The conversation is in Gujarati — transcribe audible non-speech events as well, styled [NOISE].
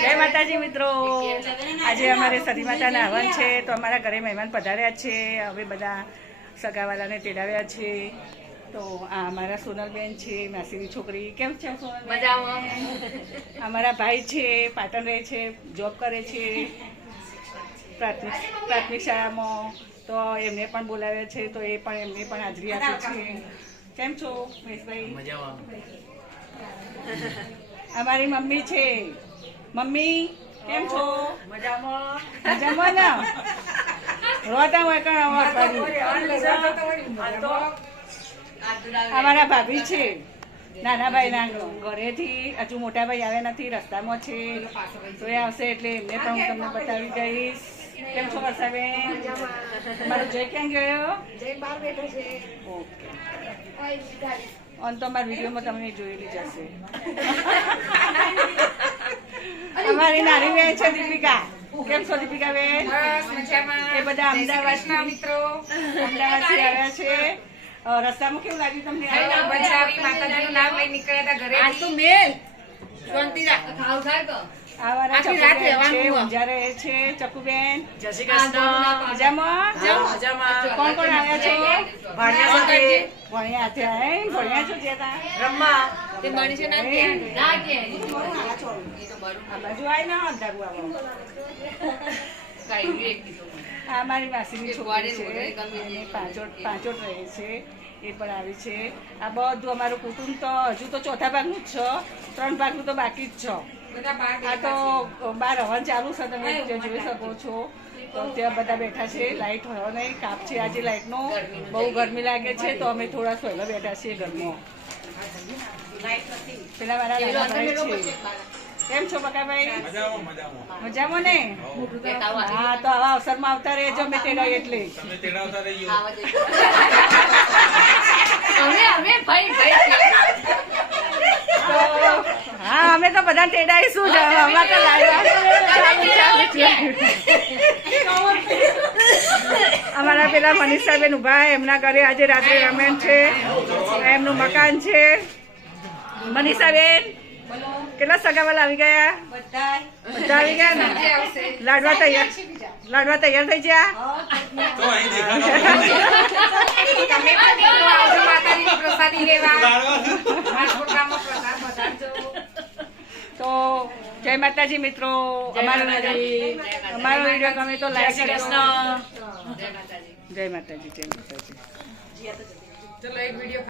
જય માતાજી મિત્રો. આજે અમારે સતી માતાના હવન છે તો અમારા ઘરે મહેમાન પધાર્યા છે. હવે બધા સગાવાલાને તેડાવ્યા છે. તો આ અમારા સોનલબેન છે માસીની છોકરી. કેમ છે અમારા ભાઈ છે પાટણ રહે છે જોબ કરે છે. પ્રાથમિક પ્રાથમિક શાળામાં. તો એમને પણ બોલાવ્યા છે તો એ પણ એમને પણ હાજરી આપે છે. કેમ છો મહેશભાઈ અમારી મમ્મી છે. મમ્મી કેમ છો? મજામાં. મજામાં ને? રોતા હોય કણ અવાજ પાડી. અમારા ભાભી છે. નાના ભાઈ ના ઘરેથી હજુ મોટા ભાઈ આવ્યા નથી રસ્તામાં છે. તો એ આવશે એટલે એમને પણ હું તમને બતાવી દઈશ. કેમ છો વર્ષાબેન મારો જય ક્યાં ગયો? ઓકે. ઓન તો અમારા વિડીયોમાં તમે જોયેલી જશે અમારી નાની બેન છે દીપિકા. કેમ છો દીપિકા બેન એ બધા અમદાવાદ મિત્રો. અમદાવાદથી આવ્યા છે. રસ્તામાં કેવું લાગ્યું તમને? છે છે જય ખાવ છો. ભણ્યા હાથે આય ભણ્યા છો જતા રમવા તે મણી છે ના કે ના કે. આ બાજુ આય ને અંધારું આવો. મારી માસીની છોકરી છે એને પાંચોટ પાંચોટ રહે છે એ પણ આવી છે. આ બધું અમારું કુટુંબ તો હજુ તો ચોથા ભાગનું જ છ ત્રણ ભાગનું તો બાકી જ છો. આ તો બાર હવન ચાલુ છે તમે જોઈ શકો છો. તો ત્યાં બધા બેઠા છે લાઈટ હવા નહીં કાપ છે આજે લાઈટનો. બહુ ગરમી લાગે છે તો અમે થોડા સહેલો બેઠા છીએ ગરમીમાં પેલા મારા છે. કેમ છો બકાભાઈ? મજામાં ને? હા. તો આવા અવસરમાં આવતા રહેજો અમે તેડાઈ એટલે. [LAUGHS] અમે અમે ભાઈ ભાઈ તો હા અમે તો બધા તેડાઈશું જ અમાર તો છે. અમારા પેલા મનીષાબેન ઊભા એમના ઘરે આજે રાત્રે રમેન છે. એમનું મકાન છે. મનીષાબેન કેટલા સગાવાલા આવી ગયા? બધા આવી ગયા ને? લાડવા તૈયાર લાડવા તૈયાર થઈ ગયા? પ્રસાદી લેવા લાડવા રાજકોટમાં પ્રસાદ પધારજો. તો જય માતાજી મિત્રો. અમારો અમારો વીડિયો ગમે તો લાઈક કરજો. જય માતાજી જય માતાજી. ચલો એક વીડિયો